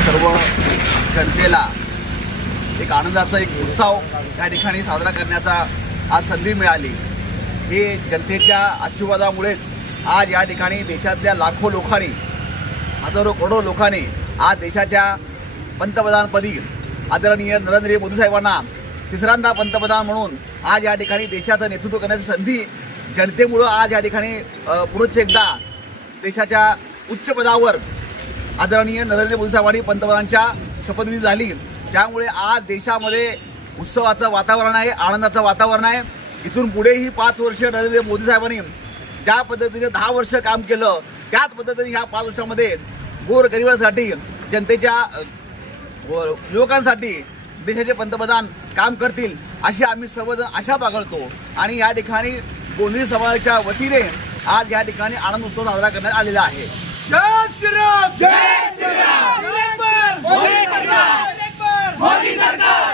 सर्व जनतेला एक आनंदाचा एक उत्सव या ठिकाणी साजरा करण्याचा आज संधी मिळाली। हे जनतेच्या आशीर्वादामुळेच आज या ठिकाणी देशातल्या लाखो लोकांनी, हजारो करोडो लोकांनी आज देशाच्या पंतप्रधानपदी आदरणीय नरेंद्र मोदी साहेबांना तिसऱ्यांदा पंतप्रधान म्हणून आज या ठिकाणी देशाचं नेतृत्व करण्याची संधी जनतेमुळे आज या ठिकाणी पुढेच एकदा देशाच्या उच्च पदावर आदरणीय नरेंद्र मोदी साहेबांनी पंतप्रधानांच्या शपथविधी झाली। त्यामुळे आज देशामध्ये उत्सवाचं वातावरण आहे, आनंदाचं वातावरण आहे। इथून पुढेही 5 वर्ष नरेंद्र मोदी साहेबांनी ज्या पद्धतीने 10 वर्ष काम केलं त्याच पद्धतीने ह्या 5 वर्षामध्ये गोरगरिबांसाठी, जनतेच्या युवकांसाठी देशाचे पंतप्रधान काम करतील अशी आम्ही सर्वजण आशा बाळगतो। आणि या ठिकाणी गोंधळी समाजाच्या वतीने आज या ठिकाणी आनंद उत्सव साजरा करण्यात आलेला आहे। जय श्रीराम, जय श्रीराम, मोदी सरकार, मोदी सरकार।